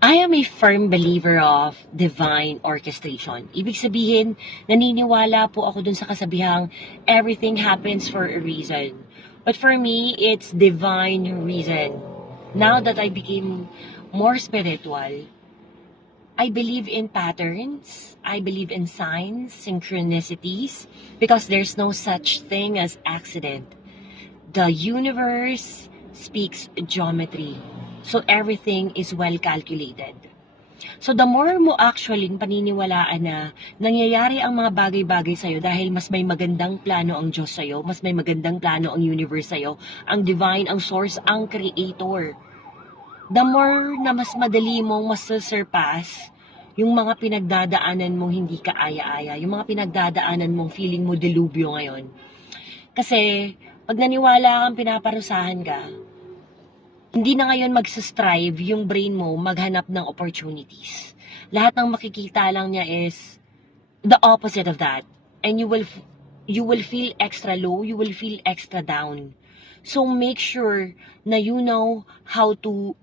I am a firm believer of divine orchestration. Ibig sabihin, naniniwala po ako dun sa kasabihang everything happens for a reason. But for me, it's divine reason. Now that I became more spiritual, I believe in patterns. I believe in signs, synchronicities, because there's no such thing as accident. The universe speaks geometry. So everything is well calculated. So the more mo actually paniniwalaan na nangyayari ang mga bagay-bagay sa'yo dahil mas may magandang plano ang Diyos sa'yo, mas may magandang plano ang universe sa'yo, ang divine, ang source, ang creator. The more na mas madali mong masasurpass yung mga pinagdadaanan mong hindi ka aya-aya, yung mga pinagdadaanan mong feeling mo delubyo ngayon. Kasi pag naniwala kang pinaparusahan ka, hindi na ngayon magsastrive yung brain mo maghanap ng opportunities. Lahat ng makikita lang niya is the opposite of that. And you will feel extra low, you will feel extra down. So make sure na you know how to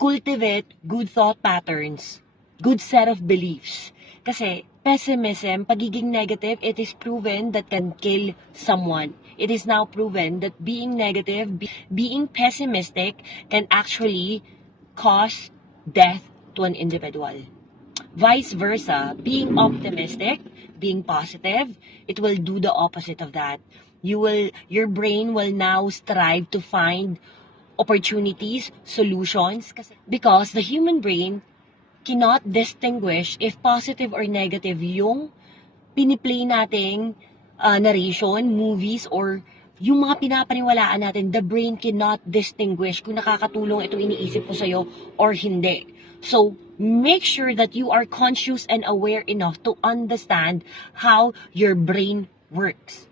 cultivate good thought patterns, good set of beliefs. Kasi pessimism, pagiging negative, it is proven that can kill someone. It is now proven that being negative, being pessimistic can actually cause death to an individual. Vice versa, being optimistic, being positive, it will do the opposite of that. Your brain will now strive to find opportunities, solutions, because the human brain cannot distinguish if positive or negative yung piniplay nating narration, movies, or yung mga pinapaniwalaan natin. The brain cannot distinguish kung nakakatulong itong iniisip ko sa'yo or hindi. So, make sure that you are conscious and aware enough to understand how your brain works.